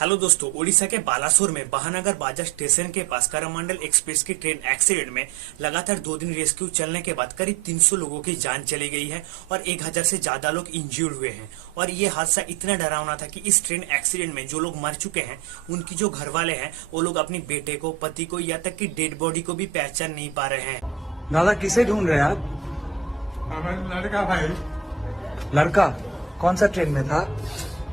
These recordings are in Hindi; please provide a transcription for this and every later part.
हेलो दोस्तों, ओडिशा के बालासोर में महानगर बाजार स्टेशन के पास करमंडल एक्सप्रेस की ट्रेन एक्सीडेंट में लगातार 2 दिन रेस्क्यू चलने के बाद करीब 300 लोगों की जान चली गई है और 1000 से ज्यादा लोग इंज्यूर्ड हुए हैं। और ये हादसा इतना डरावना था कि इस ट्रेन एक्सीडेंट में जो लोग मर चुके हैं उनकी जो घर वाले हैं वो लोग अपनी बेटे को, पति को या तक की डेड बॉडी को भी पहचान नहीं पा रहे हैं। दादा किसे ढूंढ रहे हैं आप? लड़का भाई। लड़का कौन सा ट्रेन में था?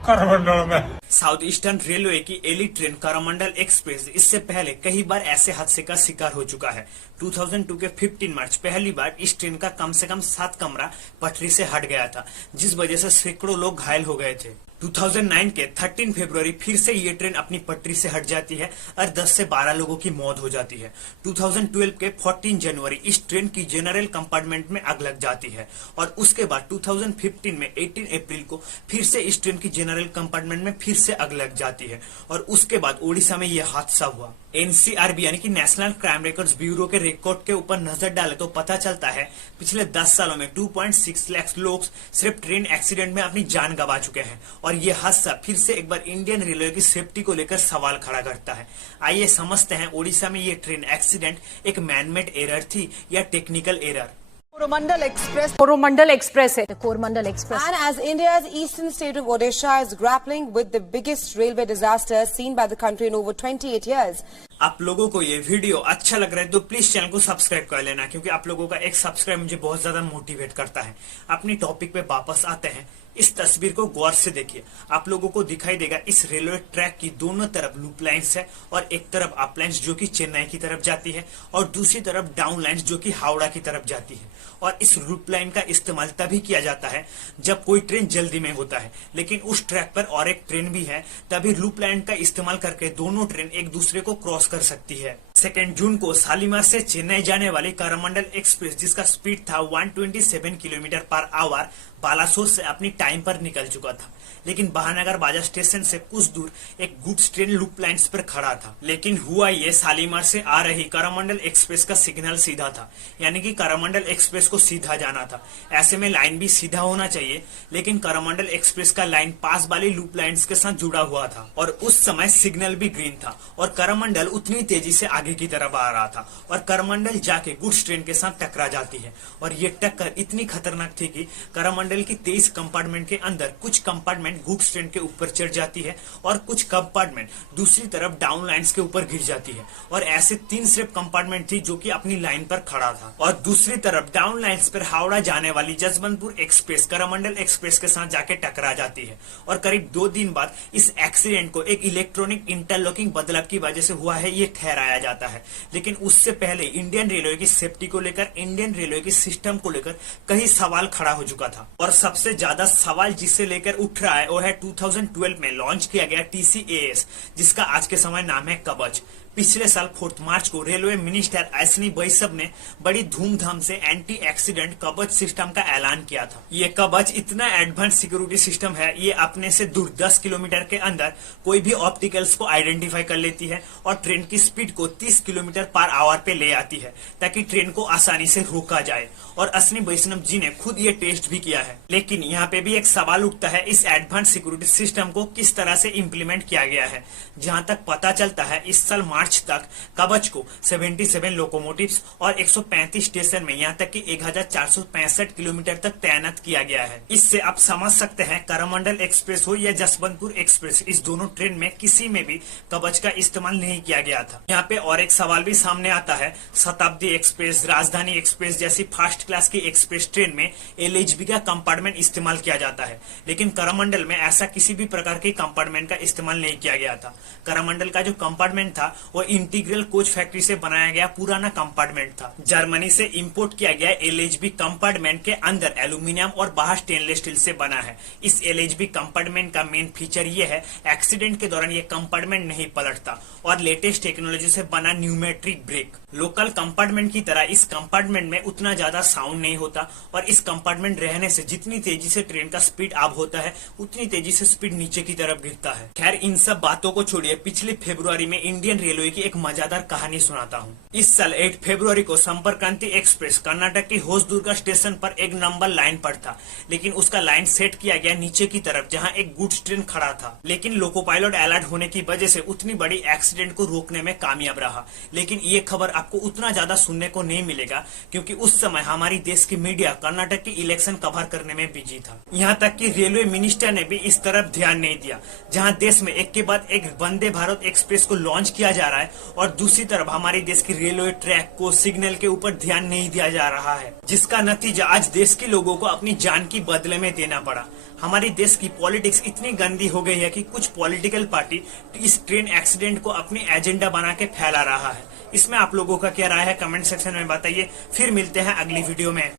करमंडल में। साउथ ईस्टर्न रेलवे की एलिट ट्रेन करमंडल एक्सप्रेस इससे पहले कई बार ऐसे हादसे का शिकार हो चुका है। 2002 के 15 मार्च पहली बार इस ट्रेन का कम से कम 7 कमरा पटरी से हट गया था, जिस वजह से सैकड़ों लोग घायल हो गए थे। 2009 के 13 फरवरी फिर से ये ट्रेन अपनी पटरी से हट जाती है और 10 से 12 लोगों की मौत हो जाती है। 2012 के 14 जनवरी इस ट्रेन की जनरल कंपार्टमेंट में आग लग जाती है और उसके बाद 2015 में 18 अप्रैल को फिर से इस ट्रेन की जनरल कंपार्टमेंट में फिर से आग लग जाती है और उसके बाद ओडिशा में यह हादसा हुआ। NCRB यानी कि नेशनल क्राइम रिकॉर्ड्स ब्यूरो के रिकॉर्ड के ऊपर नजर डाले तो पता चलता है पिछले 10 सालों में 2.6 लाख लोग सिर्फ ट्रेन एक्सीडेंट में अपनी जान गंवा चुके हैं और ये हादसा फिर से एक बार इंडियन रेलवे की सेफ्टी को लेकर सवाल खड़ा करता है। आइए समझते हैं ओडिशा में ये ट्रेन एक्सीडेंट एक मैनमेड एरर थी या technical error. Coromandel Express. Coromandel Express. And as India's eastern state of Odisha is grappling with the biggest railway disaster seen by the country in over 28 years. आप लोगों को ये वीडियो अच्छा लग रहा है तो प्लीज चैनल को सब्सक्राइब कर लेना, क्योंकि आप लोगों का एक सब्सक्राइब मुझे बहुत ज्यादा मोटिवेट करता है। अपनी टॉपिक पे वापस आते हैं। इस तस्वीर को गौर से देखिए। आप लोगों को दिखाई देगा इस रेलवे ट्रैक की दोनों तरफ लूप लाइन्स है और एक तरफ अप लाइन्स जो कि चेन्नई की तरफ जाती है और दूसरी तरफ डाउन लाइन्स जो कि हावड़ा की तरफ जाती है। और इस लूप लाइन का इस्तेमाल तभी किया जाता है जब कोई ट्रेन जल्दी में होता है, लेकिन उस ट्रैक पर और एक ट्रेन भी है, तभी लूप लाइन का इस्तेमाल करके दोनों ट्रेन एक दूसरे को क्रॉस कर सकती है। 2 जून को शालीमार से चेन्नई जाने वाली करमंडल एक्सप्रेस, जिसका स्पीड था 127 किलोमीटर पर आवर, बालासोर से अपनी टाइम पर निकल चुका था, लेकिन महानगर बाजार स्टेशन से कुछ दूर एक गुड्स ट्रेन लूप लाइन्स पर खड़ा था। लेकिन हुआ ये, शालीमार से आ रही करमंडल एक्सप्रेस का सिग्नल सीधा था, यानी कि करमंडल एक्सप्रेस को सीधा जाना था। ऐसे में लाइन भी सीधा होना चाहिए, लेकिन करमंडल एक्सप्रेस का लाइन पास वाली लूप लाइन्स के साथ जुड़ा हुआ था और उस समय सिग्नल भी ग्रीन था और करमंडल उतनी तेजी से आगे की तरफ आ रहा था और करमंडल जाके गुड्स ट्रेन के साथ टकरा जाती है। और ये टक्कर इतनी खतरनाक थी कि करमंडल की 23 कंपार्टमेंट के अंदर कुछ कंपार्टमेंट गुड्स ट्रेन के ऊपर चढ़ जाती है और कुछ कंपार्टमेंट दूसरी तरफ डाउन लाइन्स के ऊपर गिर जाती है। और ऐसे 3 सिर्फ कंपार्टमेंट थी जो कि अपनी लाइन पर खड़ा था। और दूसरी तरफ डाउन लाइन्स पर हावड़ा जाने वाली जसवंतपुर एक्सप्रेस करमंडल एक्सप्रेस के साथ जाके टकरा जाती है। और करीब 2 दिन बाद इस एक्सीडेंट को एक इलेक्ट्रॉनिक इंटरलॉकिंग बदलाव की वजह से हुआ है, ये ठहराया जाता है। लेकिन उससे पहले इंडियन रेलवे की सेफ्टी को लेकर, इंडियन रेलवे की सिस्टम को लेकर कई सवाल खड़ा हो चुका था। और सबसे ज्यादा सवाल जिसे लेकर उठ रहा है वो है 2012 में लॉन्च किया गया TCAS, जिसका आज के समय नाम है कवच। पिछले साल 4 मार्च को रेलवे मिनिस्टर अश्विनी वैष्णव ने बड़ी धूमधाम से एंटी एक्सीडेंट कवच सिस्टम का ऐलान किया था। ये कवच इतना एडवांस सिक्योरिटी सिस्टम है, ये अपने से दूर 10 किलोमीटर के अंदर कोई भी ऑप्टिकल्स को आइडेंटिफाई कर लेती है और ट्रेन की स्पीड को 30 किलोमीटर पर आवर पे ले आती है, ताकि ट्रेन को आसानी से रोका जाए। और अश्विनी वैष्णव जी ने खुद ये टेस्ट भी किया है। लेकिन यहाँ पे भी एक सवाल उठता है, इस एडवांस सिक्योरिटी सिस्टम को किस तरह से इम्प्लीमेंट किया गया है। जहाँ तक पता चलता है इस साल मार्च तक कवच को 77 लोकोमोटिव्स और 135 स्टेशन में, यहाँ तक कि 1465 किलोमीटर तक तैनात किया गया है। इससे आप समझ सकते हैं करमंडल एक्सप्रेस हो या जसवंतपुर एक्सप्रेस, इस दोनों ट्रेन में किसी में भी कवच का इस्तेमाल नहीं किया गया था। यहाँ पे और एक सवाल भी सामने आता है, शताब्दी एक्सप्रेस, राजधानी एक्सप्रेस जैसी फर्स्ट क्लास की एक्सप्रेस ट्रेन में LHB का कंपार्टमेंट इस्तेमाल किया जाता है, लेकिन करमंडल में ऐसा किसी भी प्रकार के कंपार्टमेंट का इस्तेमाल नहीं किया गया था। करमंडल का जो कंपार्टमेंट था वो इंटीग्रल कोच फैक्ट्री से बनाया गया पुराना कंपार्टमेंट था। जर्मनी से इंपोर्ट किया गया LHB कंपार्टमेंट के अंदर एल्यूमिनियम और बाहर स्टेनलेस स्टील से बना है। इस LHB कंपार्टमेंट का मेन फीचर ये है, एक्सीडेंट के दौरान ये कंपार्टमेंट नहीं पलटता और लेटेस्ट टेक्नोलॉजी से बना न्यूमेट्रिक ब्रेक। लोकल कंपार्टमेंट की तरह इस कंपार्टमेंट में उतना ज्यादा साउंड नहीं होता और इस कंपार्टमेंट रहने से जितनी तेजी से ट्रेन का स्पीड अप होता है उतनी तेजी से स्पीड नीचे की तरफ गिरता है। खैर इन सब बातों को छोड़िए, पिछले फरवरी में इंडियन रेलवे रेलवे की एक मजेदार कहानी सुनाता हूँ। इस साल 8 फरवरी को संपर्क क्रांति एक्सप्रेस कर्नाटक की होसदुर्गा स्टेशन पर एक नंबर लाइन पर था, लेकिन उसका लाइन सेट किया गया नीचे की तरफ जहाँ एक गुड्स ट्रेन खड़ा था। लेकिन लोको पायलट अलर्ट होने की वजह से उतनी बड़ी एक्सीडेंट को रोकने में कामयाब रहा। लेकिन ये खबर आपको उतना ज्यादा सुनने को नहीं मिलेगा, क्योंकि उस समय हमारी देश की मीडिया कर्नाटक की इलेक्शन कवर करने में बिजी था। यहाँ तक कि रेलवे मिनिस्टर ने भी इस तरफ ध्यान नहीं दिया। जहाँ देश में एक के बाद एक वंदे भारत एक्सप्रेस को लॉन्च किया जा रहा है और दूसरी तरफ हमारी देश की रेलवे ट्रैक को सिग्नल के ऊपर ध्यान नहीं दिया जा रहा है, जिसका नतीजा आज देश के लोगों को अपनी जान की बदले में देना पड़ा। हमारी देश की पॉलिटिक्स इतनी गंदी हो गई है कि कुछ पॉलिटिकल पार्टी इस ट्रेन एक्सीडेंट को अपनी एजेंडा बना के फैला रहा है। इसमें आप लोगों का क्या राय है कमेंट सेक्शन में बताइए। फिर मिलते हैं अगली वीडियो में।